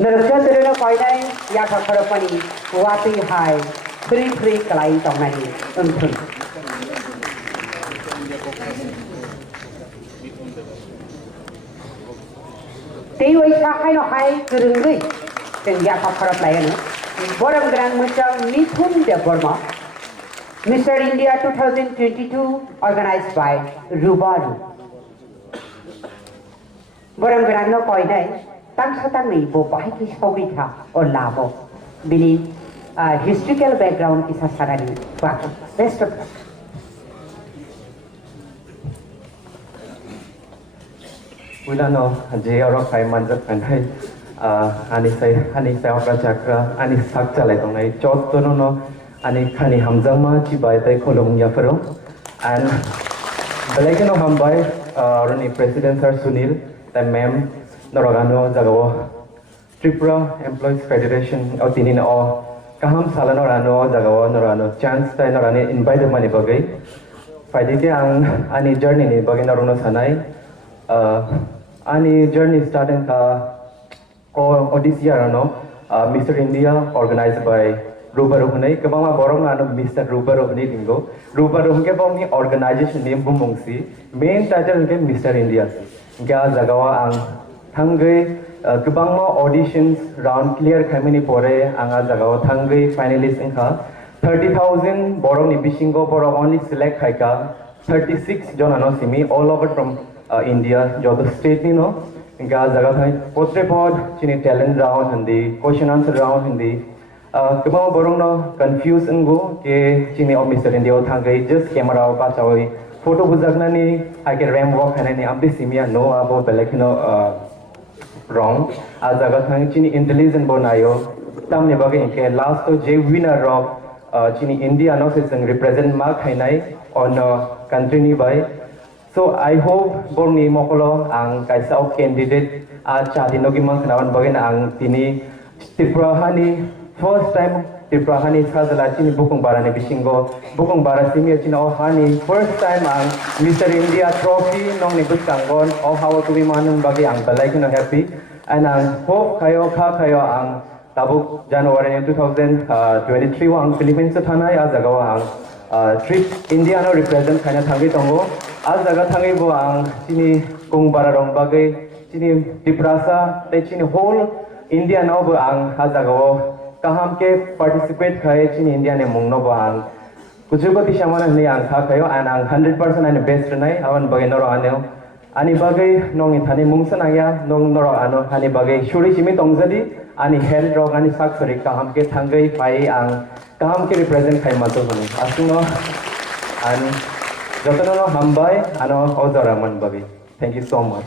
Nerja terina koinai ya kakharapani wati hai free kalai tongnai unthun. Tei waisa hai no hai gerungai teng ya kakharaplai anu. Borom Grand Mr.India Debbarma, Mr.India 2022 organized by Rubaru. Borom Grand no koinai tang satang ni bo bahai ki sogitha or labo bini historical background is a sarani back best of luck. Ulano je oro kai manjat kanai ani sai opra chakra ani sak chalai tongnai chot tono no ani khani hamjangma chi bai tai kholong ya fero and belekeno hambai roni president sir Sunil the mem noragano jagao Tripura Employees Federation o tinin o kaham salano rano jagao norano chance tai norane invite mani bagai faidike ang ani journey ni bagai narono sanai ani journey starting ka or this year no Mr. India organized by Rubaru hunai kabama Borom ano Mr. Rubaru hunai dingo Rubaru ke bom organization name bumungsi main title ke Mr. India ga jagawa ang thangai kabama auditions round clear khamini pore anga jagawa thangai finalist engka 30,000 Borom ni bisingo Borom only select haika 36 jon ano simi all over from India jodo state ni no ga jaga thai potre pod chini talent round hindi question answer round hindi kabama Borom no confuse ngo ke chini of Mr. India thangai just camera pa chawai photo bujagna ni I can ram walk hanani ambi simia no abo belekino wrong a jaga thai chini intelligent bonayo tamne bage ke last to je winner of chini India no se represent mark hainai on country ni bai. So I hope Borni Mokolo ang kaisa of candidate chati nogi mang kanawan bagay na ang tini Tiprahani first time Tiprahani khazala chini bukong bara ni bisingo bukong bara simi chini o hani first time ang Mr. India trophy nong ni buskangon o hawa tuwi manung bagay ang balay kino happy and ang hope kayo ang tabuk January 2023 ang Philippines sa Tanay azagawa ang trip India no represent kanya thangi tongo आज जगह थांगे वो आंग चीनी kung बारा रोंग बागे चीनी डिप्रासा ते चीनी होल इंडिया नौ वो आंग आज जगह वो कहाँ के पार्टिसिपेट खाए चीनी इंडिया ने मुंगनो वो आंग कुछ को दिशा माना नहीं आंग खा खायो आंग 100% आने बेस्ट नहीं अवन बागे नरो आने हो आनी बागे नोंग इथाने मुंगसन आया नोंग नरो आनो आनी बागे शुरी चिमी तोंगजदी आनी हेल्थ रोग आनी साक सरी कहाँ के थांगे पाई आंग कहाँ के रिप्रेजेंट खाई मातो होने आसुनो आनी Jotono hambai ano ozaraman babi. Thank you so much.